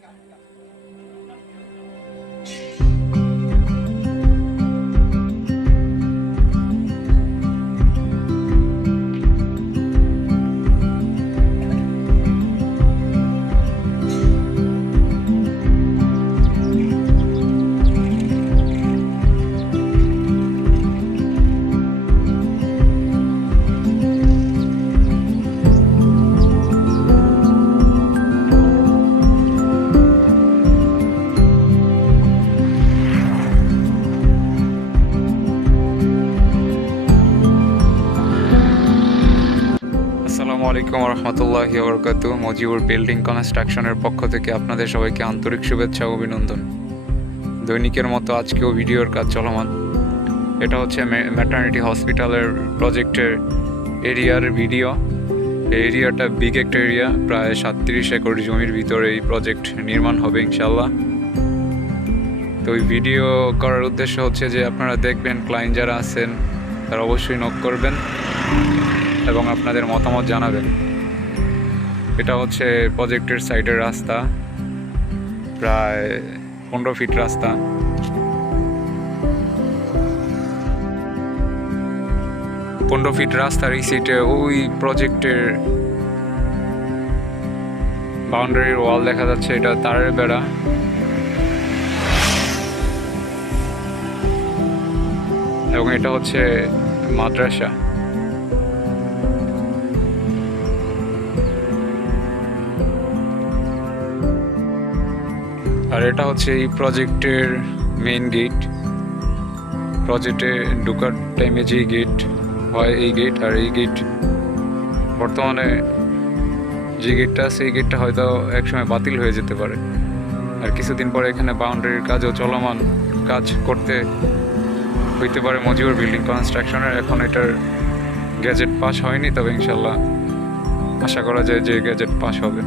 Go, go. আসসালামু আলাইকুম রহমতুল্লাহি বরকাতু মজিবুর বিল্ডিং কনস্ট্রাকশনের পক্ষ থেকে আপনাদের সবাইকে আন্তরিক শুভেচ্ছা ও অভিনন্দন। দৈনিকের মতো আজকেও ভিডিওর কাজ চলমান। এটা হচ্ছে ম্যাটার্নিটি হসপিটালের প্রজেক্টের এরিয়ার ভিডিও। এই এরিয়াটা বিগ একটা এরিয়া। প্রায় সাতত্রিশ একর জমির ভিতরে এই প্রজেক্ট নির্মাণ হবে ইনশাল্লাহ তো ওই ভিডিও করার উদ্দেশ্য হচ্ছে যে আপনারা দেখবেন ক্লায়েন্ট যারা আছেন, তারা অবশ্যই নক করবেন। এবং আপনাদের মতামত জানাবেন। এটা হচ্ছে প্রজেক্টের সাইডের রাস্তা। প্রায় পনেরো ফিট রাস্তা। পনেরো ফিট রাস্তার এই সাইডে ওই প্রজেক্টের বাউন্ডারির ওয়াল দেখা যাচ্ছে, এটা তারের বেড়া। এবং এটা হচ্ছে মাদ্রাসা। আর এটা হচ্ছে এই প্রজেক্টের মেইন গেট প্রজেক্টে ঢোকার টাইমে যে গেট হয়, এই গেট আর এই গেট বর্তমানে যে গেটটা আছে, এই গেটটা হয়তো একসময় বাতিল হয়ে যেতে পারে। আর কিছুদিন পরে এখানে বাউন্ডারির কাজও চলমান কাজ করতে হইতে পারে মজিবুর বিল্ডিং কনস্ট্রাকশনের এখন এটার গ্যাজেট পাস হয়নি, তবে ইনশাল্লাহ আশা করা যায় যে গ্যাজেট পাস হবে।